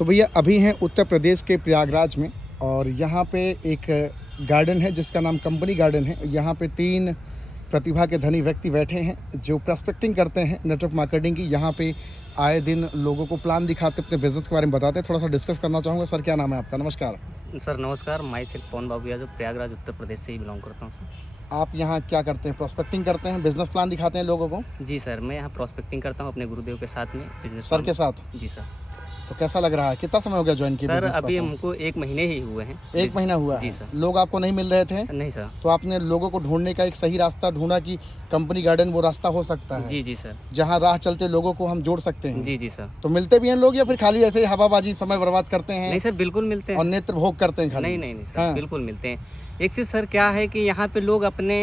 तो भैया अभी हैं उत्तर प्रदेश के प्रयागराज में और यहाँ पे एक गार्डन है जिसका नाम कंपनी गार्डन है। यहाँ पे 3 प्रतिभा के धनी व्यक्ति बैठे हैं जो प्रॉस्पेक्टिंग करते हैं नेटवर्क मार्केटिंग की। यहाँ पे आए दिन लोगों को प्लान दिखाते, अपने बिजनेस के बारे में बताते। थोड़ा सा डिस्कस करना चाहूँगा। सर क्या नाम है आपका? नमस्कार सर। नमस्कार, माई सेल्फ पवन बाबू यादव, प्रयागराज उत्तर प्रदेश से ही बिलोंग करता हूँ सर। आप यहाँ क्या करते हैं? प्रॉस्पेक्टिंग करते हैं, बिजनेस प्लान दिखाते हैं लोगों को? जी सर, मैं यहाँ प्रॉस्पेक्टिंग करता हूँ अपने गुरुदेव के साथ में, बिजनेस सर के साथ। जी सर। तो कैसा लग रहा है? कितना समय हो गया ज्वाइन किए? सर अभी हमको 1 महीने ही हुए हैं। 1 महीना हुआ है? जी सर। लोग आपको नहीं मिल रहे थे? नहीं सर। तो आपने लोगों को ढूंढने का एक सही रास्ता ढूंढा कि कंपनी गार्डन वो रास्ता हो सकता है। जी जी सर। जहाँ राह चलते लोगों को हम जोड़ सकते हैं। जी जी सर। तो मिलते भी हैं लोग या फिर खाली ऐसे ही हवाबाजी समय बर्बाद करते हैं? नहीं सर, बिल्कुल मिलते हैं और नेत्र भोग करते हैं खाली? नहीं सर। हाँ। बिल्कुल मिलते हैं। एक चीज़ सर क्या है कि यहाँ पे लोग अपने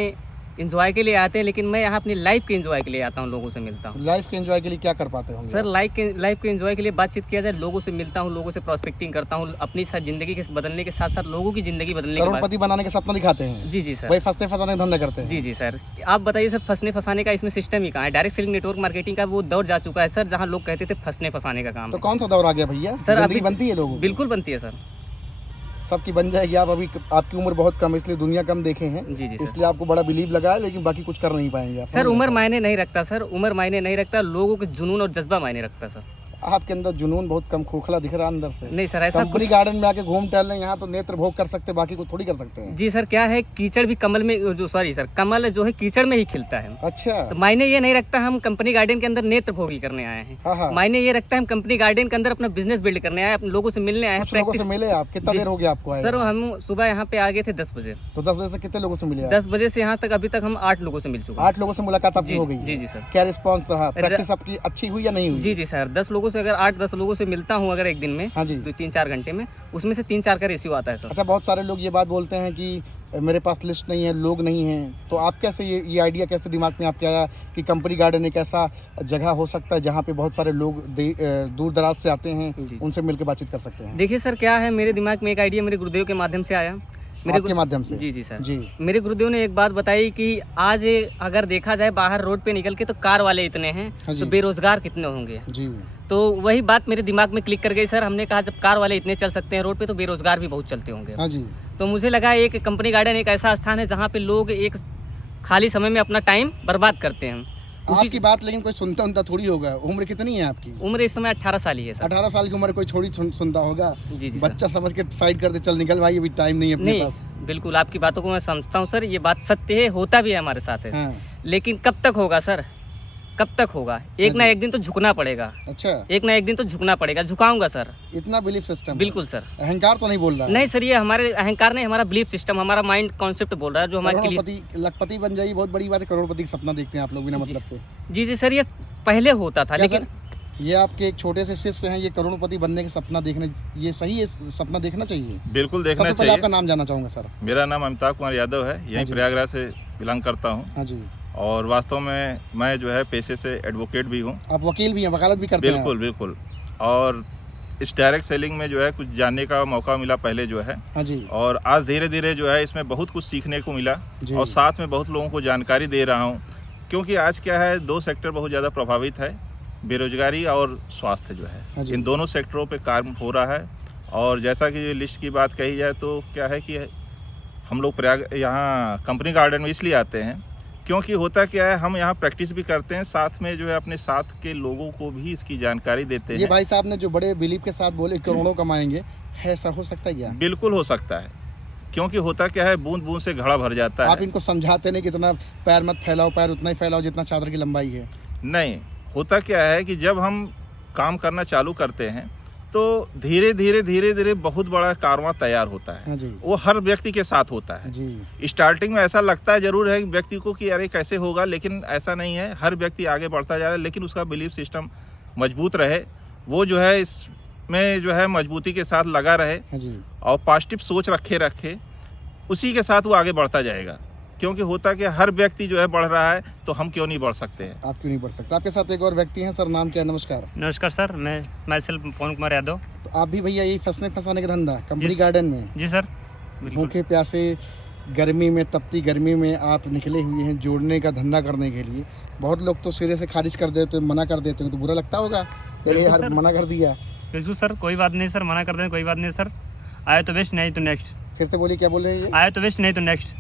इंजॉय के लिए आते हैं, लेकिन मैं यहाँ अपनी लाइफ के इंजॉय के लिए आता हूँ, लोगों से मिलता हूँ। लाइफ के एंजॉय के लिए क्या कर पाते होंगे सर? लाइफ के एंजॉय के लिए बातचीत किया जाए, लोगों से मिलता हूँ, लोगों से प्रॉस्पेक्टिंग करता हूँ, अपनी साथ ज़िंदगी के बदलने के साथ साथ लोगों की ज़िंदगी बदलने के बाद। करोड़पति बनाने के सपना दिखाते हैं? जी जी सर। वही फंसने फंसाने का धंधा करते हैं? जी जी सर। आप बताइए सर, फंसने फंसाने का इसमें सिस्टम ही कहाँ है? डायरेक्ट सेलिंग नेटवर्क मार्केटिंग का वो दौर जा चुका है सर, जहाँ लोग कहते थे फंसने फंसाने का काम तो है। कौन सा दौर आ गया भैया? सर जिंदगी अभी बनती है लोगों की? बिल्कुल बनती है सर। सबकी बन जाएगी। आप अभी आपकी उम्र बहुत कम है इसलिए दुनिया कम देखे हैं, जी जी सर। इसलिए आपको बड़ा बिलीव लगा है, लेकिन बाकी कुछ कर नहीं पाएंगे आप। सर उम्र मायने नहीं रखता सर, उम्र मायने नहीं रखता, लोगों के जुनून और जज्बा मायने रखता है सर। आपके अंदर जुनून बहुत कम, खोखला दिख रहा है अंदर से। नहीं सर, ऐसा कंपनी गार्डन में आके घूम टहल रहे हैं, यहाँ तो नेत्र भोग कर सकते, बाकी कुछ थोड़ी कर सकते हैं। जी सर, क्या है कीचड़ भी कमल में जो सॉरी सर कमल जो है कीचड़ में ही खिलता है। अच्छा। तो मायने ये नहीं रखता हम कंपनी गार्डन के अंदर नेत्र भोगी करने आए हैं। हाँ। मायने ये रखता है हम कंपनी गार्डन के अंदर अपना बिजनेस बिल्ड करने आए हैं, अपने लोगों से मिलने आए हैं। कुछ लोगों से मिले आप? कितना देर हो गया आपको आए? सर हम सुबह यहाँ पे आ गए थे 10 बजे। तो 10 बजे से कितने लोगों से मिले आप? 10 बजे से यहाँ तक अभी तक हम 8 लोगों से मिल चुके हैं। 8 लोगों से मुलाकात आपकी हो गई? जी जी सर। क्या रिस्पांस रहा? प्रैक्टिस आपकी अच्छी हुई या नहीं हुई? जी जी सर, 10 लोगों से अगर 8-10 लोगों से मिलता हूँ अगर एक दिन में, हाँ जी, 2-3-4 घंटे में, उसमें से 3-4 का रेशियो आता है सर। अच्छा। बहुत सारे लोग ये बात बोलते हैं कि मेरे पास लिस्ट नहीं है, लोग नहीं हैं, तो आप कैसे ये आइडिया कैसे दिमाग में आपके आया कि कंपनी गार्डन एक ऐसा जगह हो सकता है जहाँ पे बहुत सारे लोग दूर दराज से आते हैं, उनसे मिलकर बातचीत कर सकते हैं? देखिए सर, क्या है मेरे दिमाग में एक आइडिया मेरे गुरुदेव के माध्यम से आया। आपके माध्यम से? जी जी सर। जी। मेरे गुरुदेव ने एक बात बताई कि आज अगर देखा जाए बाहर रोड पे निकल के तो कार वाले इतने हैं, तो बेरोजगार कितने होंगे? जी। तो वही बात मेरे दिमाग में क्लिक कर गई सर। हमने कहा जब कार वाले इतने चल सकते हैं रोड पे, तो बेरोजगार भी बहुत चलते होंगे। हाँ जी। तो मुझे लगा एक कंपनी गार्डन एक ऐसा स्थान है जहाँ पे लोग एक खाली समय में अपना टाइम बर्बाद करते हैं। आपकी बात लेकिन कोई सुनता उनता थोड़ी होगा। उम्र कितनी है आपकी? उम्र इस समय 18 साल ही है सर। 18 साल की उम्र कोई छोड़ी सुनता होगा? जी जी बच्चा समझ के साइड कर दे, चल निकल भाई, अभी टाइम नहीं है अपने पास। बिल्कुल आपकी बातों को मैं समझता हूँ सर, ये बात सत्य है, होता भी है हमारे साथ है। हाँ। लेकिन कब तक होगा सर? कब तक होगा? एक ना एक दिन तो झुकना पड़ेगा। अच्छा। एक ना एक दिन तो झुकना पड़ेगा। झुकाऊंगा सर। इतना बिलीफ सिस्टम? बिल्कुल सर। अहंकार तो नहीं बोल रहा? नहीं सर, ये हमारे अहंकार नहीं, हमारा बिलीफ सिस्टम, हमारा माइंड कॉन्सेप्ट बोल रहा है जो हमारे लिए। लखपति बन जाइए, बहुत बड़ी बात है। करोड़पति का सपना देखते हैं आप लोग बिना मतलब से। जी जी सर, ये पहले होता था, लेकिन ये आपके एक छोटे से शिष्य हैं, ये करोड़पति बनने के सपना देखने, ये सही है? सपना देखना चाहिए? बिल्कुल देखना चाहिए। सबसे पहले आपका चाहिए। नाम जानना चाहूँगा सर। मेरा नाम अमिताभ कुमार यादव है, यहीं प्रयागराज से बिलोंग करता हूँ। हाँ जी। और वास्तव में मैं जो है पेशे से एडवोकेट भी हूँ। आप वकील भी हैं, वकालत भी करते हैं? बिल्कुल बिल्कुल। और इस डायरेक्ट सेलिंग में जो है कुछ जानने का मौका मिला पहले जो है। हाँ जी। और आज धीरे धीरे जो है इसमें बहुत कुछ सीखने को मिला और साथ में बहुत लोगों को जानकारी दे रहा हूँ। क्योंकि आज क्या है, 2 सेक्टर बहुत ज़्यादा प्रभावित है, बेरोजगारी और स्वास्थ्य जो है। इन दोनों सेक्टरों पे काम हो रहा है। और जैसा कि लिस्ट की बात कही जाए तो क्या है कि हम लोग यहाँ कंपनी गार्डन में इसलिए आते हैं क्योंकि होता क्या है, हम यहाँ प्रैक्टिस भी करते हैं, साथ में जो है अपने साथ के लोगों को भी इसकी जानकारी देते हैं। ये भाई साहब ने जो बड़े बिलीव के साथ बोले करोड़ों कमाएंगे, है ऐसा हो सकता है क्या? बिल्कुल हो सकता है, क्योंकि होता क्या है, बूंद बूंद से घड़ा भर जाता है। आप इनको समझाते नहीं कि इतना पैर मत फैलाओ, पैर उतना ही फैलाओ जितना चादर की लंबाई है? नहीं, होता क्या है कि जब हम काम करना चालू करते हैं तो धीरे धीरे बहुत बड़ा कारवां तैयार होता है। हाँ जी। वो हर व्यक्ति के साथ होता है जी। स्टार्टिंग में ऐसा लगता है जरूर है व्यक्ति को कि अरे कैसे होगा, लेकिन ऐसा नहीं है। हर व्यक्ति आगे बढ़ता जा रहा है, लेकिन उसका बिलीफ सिस्टम मजबूत रहे, वो जो है इसमें जो है मजबूती के साथ लगा रहे। हाँ जी। और पॉजिटिव सोच रखे, उसी के साथ वो आगे बढ़ता जाएगा। क्योंकि होता कि हर व्यक्ति जो है बढ़ रहा है, तो हम क्यों नहीं बढ़ सकते हैं? आप क्यों नहीं बढ़ सकते? आपके साथ एक और व्यक्ति हैं सर, नाम क्या है? नमस्कार। नमस्कार सर, मैं सेल्फ पवन कुमार यादव। तो आप भी भैया यही फंसने फंसाने का धंधा कंपनी गार्डन में? जी सर। भूखे प्यासे गर्मी में, तपती गर्मी में आप निकले हुए हैं जोड़ने का धंधा करने के लिए। बहुत लोग तो सिरे से खारिज कर देते, मना कर देते हैं, तो बुरा लगता होगा, अरे यार मना कर दिया। बिल्कुल सर, कोई बात नहीं सर, मना कर दें, कोई बात नहीं सर। आए तो बेस्ट, नहीं तो नेक्स्ट। फिर से बोलिए, क्या बोल रहे हैं ये? आए तो बेस्ट, नहीं तो नेक्स्ट।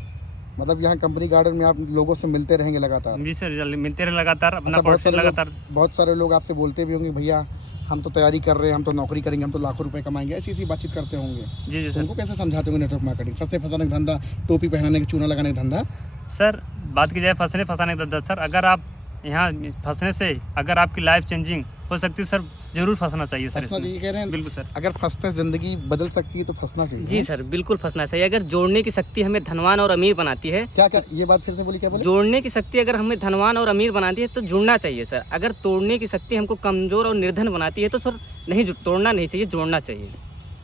मतलब यहाँ कंपनी गार्डन में आप लोगों से मिलते रहेंगे लगातार? जी सर, मिलते रहे लगातार, अपना अच्छा, प्रोडक्शन लगातार। बहुत सारे लोग आपसे बोलते भी होंगे, भैया हम तो तैयारी कर रहे हैं, हम तो नौकरी करेंगे, हम तो लाखों रुपए कमाएंगे, ऐसी बातचीत करते होंगे। जी जी तो सर। उनको कैसे समझाते होंगे नेटवर्क मार्केटिंग? फंसने फंसाने का धंधा, टोपी पहनाने का, चूना लगाने का धंधा? सर बात की जाए फंसने फंसाने का धंधा सर, अगर आप यहाँ फंसने से अगर आपकी लाइफ चेंजिंग हो सकती है सर, जरूर फंसना चाहिए सर। फंसना इसमें चाहिए कह रहे हैं? बिल्कुल सर। अगर फंसते ज़िंदगी बदल सकती है तो फंसना चाहिए। जी सर, बिल्कुल फंसना चाहिए। अगर जोड़ने की शक्ति हमें धनवान और अमीर बनाती है, क्या क्या ये बात फिर से बोली, क्या बोले? जोड़ने की शक्ति अगर हमें धनवान और अमीर बनाती है तो जुड़ना चाहिए सर। अगर तोड़ने की शक्ति हमको कमज़ोर और निर्धन बनाती है तो सर नहीं, तोड़ना नहीं चाहिए, जोड़ना चाहिए।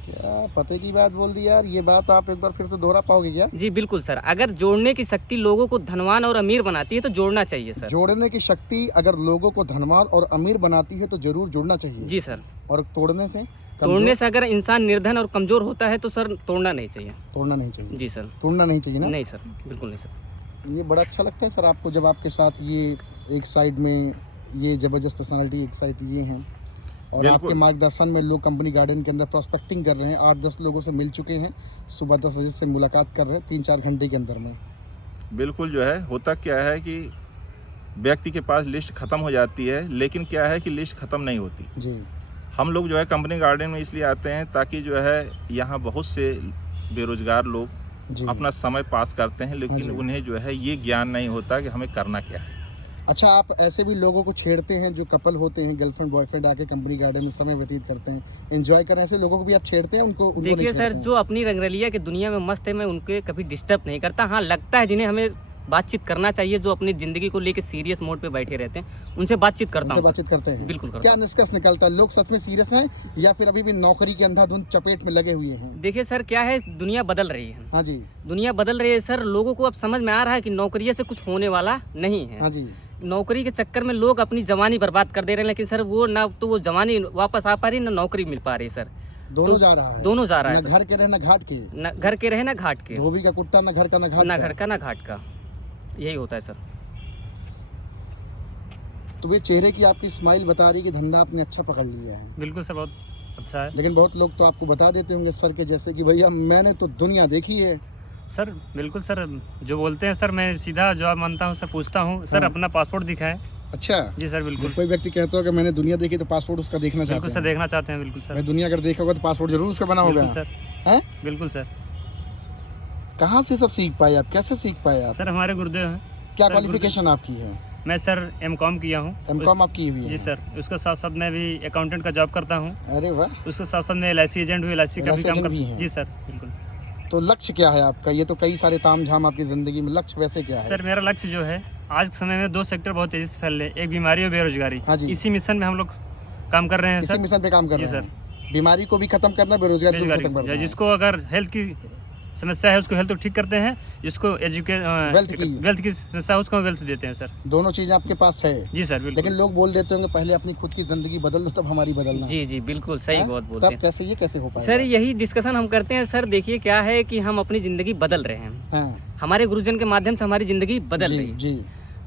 क्या पते की बात बोल दी यार। ये बात आप एक बार फिर से दोहरा पाओगे क्या? जी बिल्कुल सर, अगर जोड़ने की शक्ति लोगों को धनवान और अमीर बनाती है तो जोड़ना चाहिए सर। जोड़ने की शक्ति अगर लोगों को धनवान और अमीर बनाती है तो जरूर जुड़ना चाहिए। जी सर। और तोड़ने से तोड़ने से अगर इंसान निर्धन और कमज़ोर होता है तो सर तोड़ना नहीं चाहिए। तोड़ना नहीं चाहिए। जी सर। तोड़ना नहीं चाहिए ना? नहीं सर, बिल्कुल नहीं सर। ये बड़ा अच्छा लगता है सर आपको जब आपके साथ ये एक साइड में ये ज़बरदस्त पर्सनालिटी, एक साइड ये हैं, और बिल्कुल। आपके मार्गदर्शन में लोग कंपनी गार्डन के अंदर प्रोस्पेक्टिंग कर रहे हैं। 8-10 लोगों से मिल चुके हैं, सुबह 10 बजे से मुलाकात कर रहे हैं, 3-4 घंटे के अंदर में। बिल्कुल जो है, होता क्या है कि व्यक्ति के पास लिस्ट ख़त्म हो जाती है, लेकिन क्या है कि लिस्ट ख़त्म नहीं होती। जी हम लोग जो है कंपनी गार्डन में इसलिए आते हैं ताकि जो है यहाँ बहुत से बेरोजगार लोग जी। अपना समय पास करते हैं, हाँ लेकिन जी। उन्हें जो है ये ज्ञान नहीं होता कि हमें करना क्या है। अच्छा, आप ऐसे भी लोगों को छेड़ते हैं जो कपल होते हैं, गर्लफ्रेंड बॉयफ्रेंड आके कंपनी गार्डन में समय व्यतीत करते हैं, एंजॉय करें, ऐसे लोगों को भी आप छेड़ते हैं? उनको नहीं देखिए सर, छेड़ते हैं? जो अपनी रंगरलिया की दुनिया में मस्त है, मैं उनके कभी डिस्टर्ब नहीं करता। हाँ, लगता है जिन्हें हमें बातचीत करना चाहिए, जो अपनी ज़िंदगी को लेकर सीरियस मोड पे बैठे रहते हैं, उनसे बातचीत करता उनसे हूँ। बातचीत करते हैं? बिल्कुल करता क्या हूँ। निष्कर्ष निकलता है, लोग सच में सीरियस हैं या फिर अभी भी नौकरी के अंधाधुंध चपेट में लगे हुए हैं? देखिए सर, क्या है, दुनिया बदल रही है। हाँ जी। दुनिया बदल रही है सर, लोगों को अब समझ में आ रहा है कि नौकरी से कुछ होने वाला नहीं है। हाँ जी। नौकरी के चक्कर में लोग अपनी जवानी बर्बाद कर दे रहे हैं, लेकिन सर वो ना तो वो जवानी वापस आ पा रही, ना नौकरी मिल पा रही सर। दोनों जा रहा है। दोनों जा रहा है ना सर। घर के रहे ना घाट के। न घर के रहे ना घाट के। धोबी का कुत्ता ना घर का ना घाट ना का। घर का ना घाट का, यही होता है सर। तो ये चेहरे की आपकी स्माइल बता रही है कि धंधा आपने अच्छा पकड़ लिया है। बिल्कुल सर, बहुत अच्छा है लेकिन बहुत लोग तो आपको बता देते होंगे सर के जैसे कि भैया मैंने तो दुनिया देखी है। सर। बिल्कुल सर, जो बोलते हैं सर मैं सीधा जवाब मानता हूँ सर, पूछता हूँ सर हाँ। अपना पासपोर्ट दिखाएं। अच्छा। जी सर, बिल्कुल। कोई व्यक्ति कहता हो कि मैंने दुनिया देखी तो पासपोर्ट उसका देखना बिल्कुल चाहते सर, हैं। देखना चाहते हैं। बिल्कुल सर। भाई दुनिया अगर देखा होगा तो पासपोर्ट जरूर उसका बना होगा। बिल्कुल सर। हैं? बिल्कुल सर। कहाँ से सब सीख पाए आप, कैसे सीख पाए आप? सर हमारे गुरुदेव हैं। क्या सर, क्वालिफिकेशन आपकी है? मैं सर M.Com किया हूँ। M.Com आप की हुई है? जी सर, उसके साथ साथ मैं भी अकाउंटेंट का जॉब करता हूँ। अरे वाह। उसके साथ साथ मैं LIC एजेंट हूँ, LIC का भी LIC काम एजेंट करता भी हूँ। हैं? जी सर, बिल्कुल। तो लक्ष्य क्या है आपका? ये तो कई सारे ताम झाम आपकी जिंदगी में, लक्ष्य वैसे क्या है? सर मेरा लक्ष्य जो है, आज के समय में 2 सेक्टर बहुत तेजी से फैल रहे हैं, एक बीमारी और बेरोजगारी। हाँ जी। इसी मिशन में हम लोग काम कर रहे हैं इसी सर। मिशन पे काम कर जी रहे हैं। बीमारी को भी खत्म करना, बेरोजगारी को भी खत्म करना है। जिसको अगर हेल्थ की समस्या है उसको हेल्थ तो ठीक करते हैं, जिसको वेल्थ की समस्या है उसको वेल्थ देते हैं सर। दोनों चीज आपके पास है? जी सर, बिल्कुल। लेकिन लोग बोल देते होंगे पहले अपनी खुद की जिंदगी बदल लो तब हमारी बदलना। जी जी बिल्कुल सही हाँ? बहुत बोलते तब हैं कैसे, ये कैसे हो पाएगा? सर। यही डिस्कशन हम करते हैं सर। देखिए क्या है कि हम अपनी ज़िंदगी बदल रहे हैं, हाँ। हमारे गुरुजन के माध्यम से हमारी ज़िंदगी बदल रही है। जी।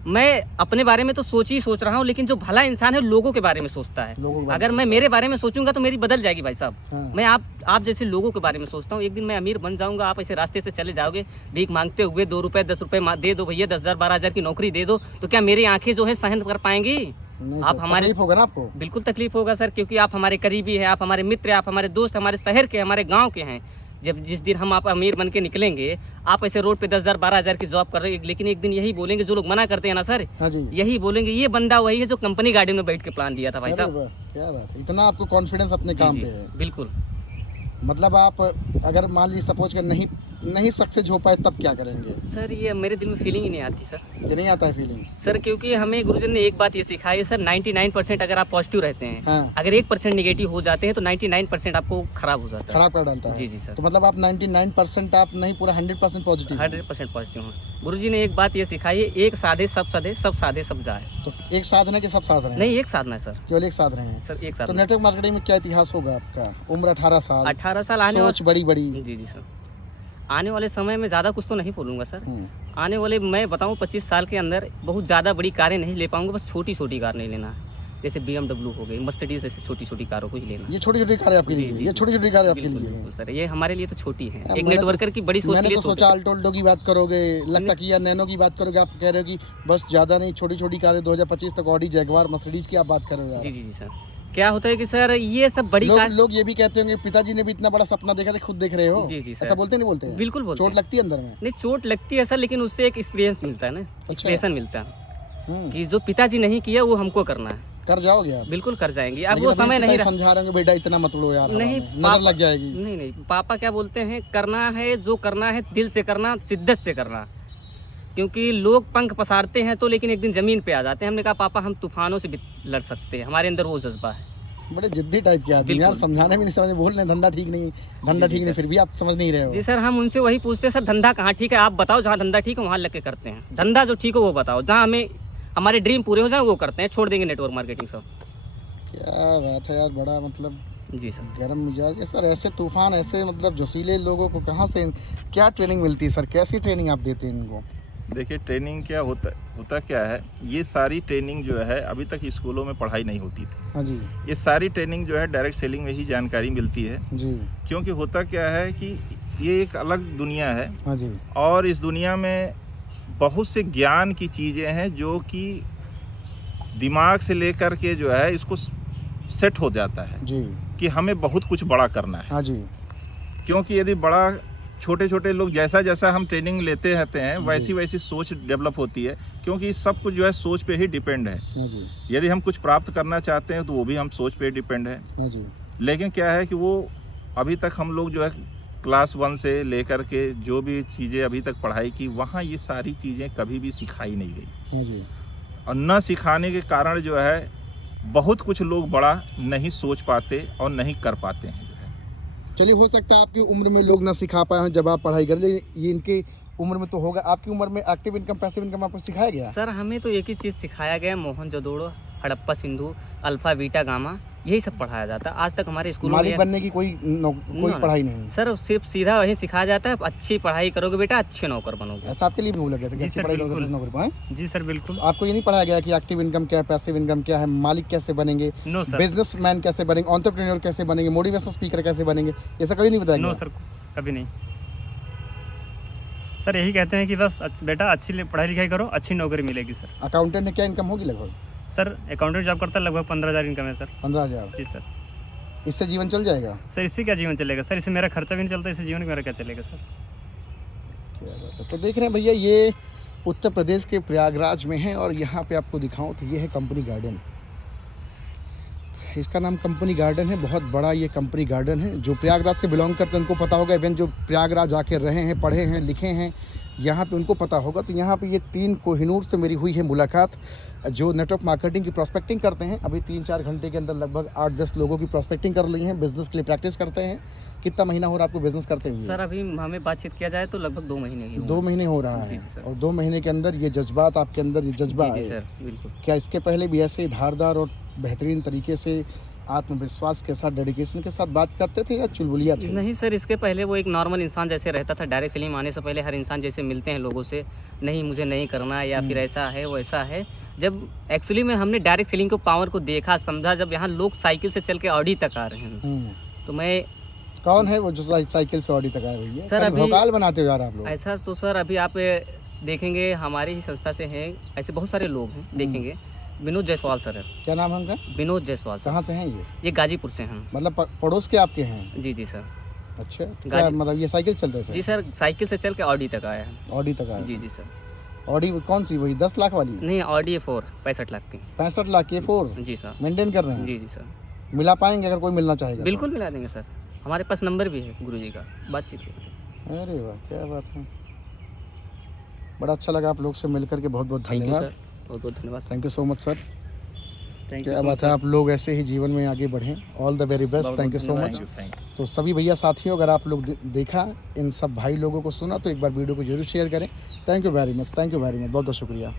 मैं अपने बारे में तो सोच रहा हूँ, लेकिन जो भला इंसान है लोगों के बारे में सोचता है। लोगों के बारे अगर मैं मेरे बारे में सोचूंगा तो मेरी बदल जाएगी भाई साहब। हाँ। मैं आप जैसे लोगों के बारे में सोचता हूँ। एक दिन मैं अमीर बन जाऊंगा, आप ऐसे रास्ते से चले जाओगे भीख मांगते हुए, 2 रुपए 10 रुपए दे दो भैया, 10,000 12,000 की नौकरी दे दो, तो क्या मेरी आंखें जो है सहन कर पाएंगी? नहीं आप सर, हमारे तकलीफ होगा ना आपको? बिल्कुल तकलीफ होगा सर, क्योंकि आप हमारे करीबी हैं, आप हमारे मित्र हैं, आप हमारे दोस्त, हमारे शहर के, हमारे गांव के हैं। जब जिस दिन हम आप अमीर बन के निकलेंगे, आप ऐसे रोड पे 10,000 12,000 की जॉब कर रहे हैं, लेकिन एक दिन यही बोलेंगे जो लोग मना करते हैं ना सर, हाँ जी। यही बोलेंगे ये बंदा वही है जो कंपनी गार्डन में बैठ के प्लान दिया था भाई अरे साहब। वाह, क्या बात है, इतना आपको कॉन्फिडेंस अपने जी, काम जी, पे है। बिल्कुल। मतलब आप अगर मान लीजिए सपोज कर नहीं सक्सेस हो पाए तब क्या करेंगे? सर ये मेरे दिल में फीलिंग ही नहीं आती सर। ये नहीं आता है फीलिंग? सर क्योंकि हमें गुरुजन ने एक बात ये सिखाई है सर, 99% अगर आप पॉजिटिव रहते हैं, हाँ। अगर 1% नेगेटिव हो जाते हैं तो 99% आपको खराब हो जाता है। खराब कर डालता है? जी जी सर। तो मतलब आप 99% आप नहीं, पूरा 100% पॉजिटिव? 100% पॉजिटिव हूँ। गुरुजी ने एक बात ये सिखाई है, एक साधे सब सधे, सब साधे सब जाए। तो एक साधन है कि सब साधन है? नहीं, एक साधना है सर। केवल एक साधन है सर एक तो साथ। नेटवर्क मार्केटिंग में क्या इतिहास होगा आपका? उम्र 18 साल, 18 साल आने सोच बड़ी बड़ी। जी जी सर। आने वाले समय में ज़्यादा कुछ तो नहीं बोलूँगा सर। हम्म। आने वाले मैं बताऊँ 25 साल के अंदर बहुत ज़्यादा बड़ी कारें नहीं ले पाऊँगा, बस छोटी छोटी कार नहीं लेना है। जैसे BMW हो गई, मर्सिडीज, ऐसी छोटी छोटी कारों को ही लेना। ये छोटी छोटी कारें आपके जी, लिए, जी, ये जी। छोटी छोटी कारें आपके बिल्कुल लिए बिल्कुल सर, ये हमारे लिए तो छोटी है। एक मैंने तो- नेटवर्कर की बड़ी सोच के मैंने लिए तो छोटी। सोचा अल्टो की बात करोगे, लगता कि यार नैनो की बात करोगे, आप कह रहे हो कि बस ज़्यादा नहीं, छोटी छोटी कारें 2025 तक ऑडी, जैगवार, मर्सिडीज की आप बात कर रहे हो यार। जी जी जी सर, क्या होता है कि सर ये सब बड़ी कार। लोग ये भी कहते होंगे पिताजी ने भी इतना बड़ा सपना देखा था, खुद देख रहे हो। जी जी सर, ऐसा बोलते नहीं बोलते हैं? बिल्कुल बोलते चोट हैं। लगती है अंदर में? नहीं, चोट लगती है सर, लेकिन उससे एक एक्सपीरियंस मिलता है ना, एक्सपीरियंस मिलता है हम्म, कि जो पिताजी नहीं किया वो हमको करना है। कर जाओगे आप? बिल्कुल कर जाएंगे। अब लेकिन वो अपने समय नहीं पिताजी समझा रहे होंगे बेटा इतना मत उड़ो यार, हवा नहीं, में, नजर लग जाएगी। नहीं नहीं, पापा क्या बोलते हैं, करना है जो करना है दिल से करना, शिद्दत से करना। क्योंकि लोग पंख पसारते हैं तो लेकिन एक दिन ज़मीन पे आ जाते हैं। हमने कहा पापा हम तूफानों से भी लड़ सकते हैं, हमारे अंदर वो जज्बा है। बड़े जिद्दी टाइप के आदमी यार, बिल्कुल। समझाने में नहीं समझ, बोल रहे हैं धंधा ठीक नहीं, धंधा जी, ठीक नहीं, सर। फिर भी आप समझ नहीं रहे हो। जी सर, हम उनसे वही पूछते हैं, सर धंधा कहाँ ठीक है, आप बताओ, जहाँ धंधा ठीक है वहाँ लग के करते हैं। धंधा जो ठीक हो वो बताओ, जहाँ हमें हमारे ड्रीम पूरे हो जाए वो करते हैं, छोड़ देंगे नेटवर्क मार्केटिंग सब। क्या बात है यार, बड़ा मतलब जी सर। गर्म मिजाज है सर। ऐसे तूफान, ऐसे मतलब जोशीले लोगों को कहाँ से, क्या ट्रेनिंग मिलती है सर, कैसी ट्रेनिंग आप देते हैं इनको? देखिए ट्रेनिंग क्या होता क्या है, ये सारी ट्रेनिंग जो है अभी तक स्कूलों में पढ़ाई नहीं होती थी। हाँ जी ये सारी ट्रेनिंग जो है डायरेक्ट सेलिंग में ही जानकारी मिलती है। जी। क्योंकि होता क्या है कि ये एक अलग दुनिया है हाँ जी और इस दुनिया में बहुत से ज्ञान की चीज़ें हैं जो कि दिमाग से लेकर के जो है इसको सेट हो जाता है जी। कि हमें बहुत कुछ बड़ा करना है। हाँ जी क्योंकि यदि बड़ा, छोटे छोटे लोग जैसा जैसा हम ट्रेनिंग लेते रहते हैं वैसी वैसी सोच डेवलप होती है। क्योंकि सब कुछ जो है सोच पे ही डिपेंड है। हाँ जी यदि हम कुछ प्राप्त करना चाहते हैं तो वो भी हम सोच पे डिपेंड है। हाँ जी लेकिन क्या है कि वो अभी तक हम लोग जो है क्लास 1 से लेकर के जो भी चीज़ें अभी तक पढ़ाई की, वहाँ ये सारी चीज़ें कभी भी सिखाई नहीं गई। हाँ जी। और न सिखाने के कारण जो है बहुत कुछ लोग बड़ा नहीं सोच पाते और नहीं कर पाते हैं। चलिए, हो सकता है आपकी उम्र में लोग ना सिखा पाए हैं जब आप पढ़ाई कर, लेकिन ये इनकी उम्र में तो होगा। आपकी उम्र में एक्टिव इनकम, पैसिव इनकम आपको सिखाया गया? सर हमें तो एक ही चीज़ सिखाया गया, Mohenjodaro, Harappa Sindhu, alpha beta gamma, यही सब पढ़ाया जाता है। आज तक हमारे स्कूलों मालिक में बनने की कोई ना। पढ़ाई नहीं? सर सिर्फ सीधा वही सिखाया जाता है, अच्छी पढ़ाई करोगे बेटा अच्छे नौकर बनोगे। ऐसा आपके लिए भी लगा था कि जी अच्छी सर, पढ़ाई करोगे बिल्कुल। तो नौकरी पाएं? जी सर बिल्कुल। आपको ये नहीं पढ़ाया गया कि एक्टिव इनकम क्या है, पैसिव इनकम क्या है, मालिक कैसे बनेंगे, नो सर, बिजनेसमैन कैसे बनेंगे, एंटरप्रेन्योर कैसे बनेंगे, मोटिवेशनल स्पीकर कैसे बनेंगे, ये सब कभी नहीं बताया नो गया? सर, कभी नहीं। सर यही कहते हैं कि बस बेटा अच्छी पढ़ाई लिखाई करो, अच्छी नौकरी मिलेगी सर। अकाउंटेंट में क्या इनकम होगी लगभग? सर अकाउंटेंट जॉब करता है, लगभग 15,000 इनकम है सर। 15,000? जी सर। इससे जीवन चल जाएगा? सर इससे क्या जीवन चलेगा सर, इससे मेरा खर्चा भी नहीं चलता, इससे जीवन मेरा क्या चलेगा सर। क्या बात है। तो देख रहे हैं भैया, ये उत्तर प्रदेश के प्रयागराज में है और यहाँ पे आपको दिखाऊं तो ये है कंपनी गार्डन। इसका नाम कंपनी गार्डन है, बहुत बड़ा ये कंपनी गार्डन है। जो प्रयागराज से बिलोंग करते हैं उनको पता होगा, इवन जो प्रयागराज आके रहे हैं, पढ़े हैं, लिखे हैं यहाँ पे, उनको पता होगा। तो यहाँ पे ये 3 कोहिनूर से मेरी हुई है मुलाकात, जो नेटवर्क मार्केटिंग की प्रॉस्पेक्टिंग करते हैं। अभी 3-4 घंटे के अंदर लगभग 8-10 लोगों की प्रॉस्पेक्टिंग कर ली है, बिजनेस के लिए प्रैक्टिस करते हैं। कितना महीना हो रहा है आपको बिजनेस करते हुए? सर अभी हमें बातचीत किया जाए तो लगभग 2 महीने की 2 महीने हो रहा जी, है। जी सर। और 2 महीने के अंदर ये जज्बात आपके अंदर, ये जज्बा जी है। सर बिल्कुल। क्या इसके पहले भी ऐसे धारदार और बेहतरीन तरीके से आत्मविश्वास के साथ, डेडिकेशन के साथ बात करते थे या चुलबुलिया थे? नहीं सर, इसके पहले वो एक नॉर्मल इंसान जैसे रहता था। डायरेक्ट सेलिंग आने से पहले हर इंसान जैसे मिलते हैं लोगों से, नहीं मुझे नहीं करना या फिर ऐसा है वैसा है। जब एक्चुअली में हमने डायरेक्ट सेलिंग को, पावर को देखा, समझा, जब यहाँ लोग साइकिल से चल के ऑडी तक आ रहे हैं तो मैं, कौन है वो जो साइकिल से ऑडी तक आए हुई है? सर अभी भोकाल बनाते हो यार आप लोग। ऐसा तो सर अभी आप देखेंगे हमारी ही संस्था से हैं, ऐसे बहुत सारे लोग हैं देखेंगे। विनोद जायसवाल सर है। क्या नाम है उनका? विनोद जायसवाल सर। कहाँ से हैं ये गाजीपुर से हैं। मतलब पड़ोस के आपके हैं? जी जी सर। अच्छा, तो क्या मतलब ये साइकिल चलते थे? जी सर, साइकिल से चल के ऑडी तक आया है। ऑडी तक आए? जी जी सर। ऑडी कौन सी, वही 10 लाख वाली? नहीं, ऑडी A4 65 लाख की। 65 लाख के 4 जी सर। मेंटेन कर रहे हैं? जी जी सर। मिला पाएंगे अगर कोई मिलना चाहेगा? बिल्कुल मिला देंगे सर, हमारे पास नंबर भी है गुरुजी का, बातचीत करते। अरे वाह, क्या बात है। बड़ा अच्छा लगा आप लोग से मिलकर के, बहुत बहुत थैंक यू धन्यवाद। सर, बहुत बहुत धन्यवाद। Thank you so much sir. Thank क्या बात है, आप लोग ऐसे ही जीवन में आगे बढ़ें। All the very best, thank you so much. Thank you. तो सभी भैया साथियों, अगर आप लोग देखा, इन सब भाई लोगों को सुना, तो एक बार वीडियो को जरूर शेयर करें। Thank you very much, thank you very much, बहुत बहुत शुक्रिया।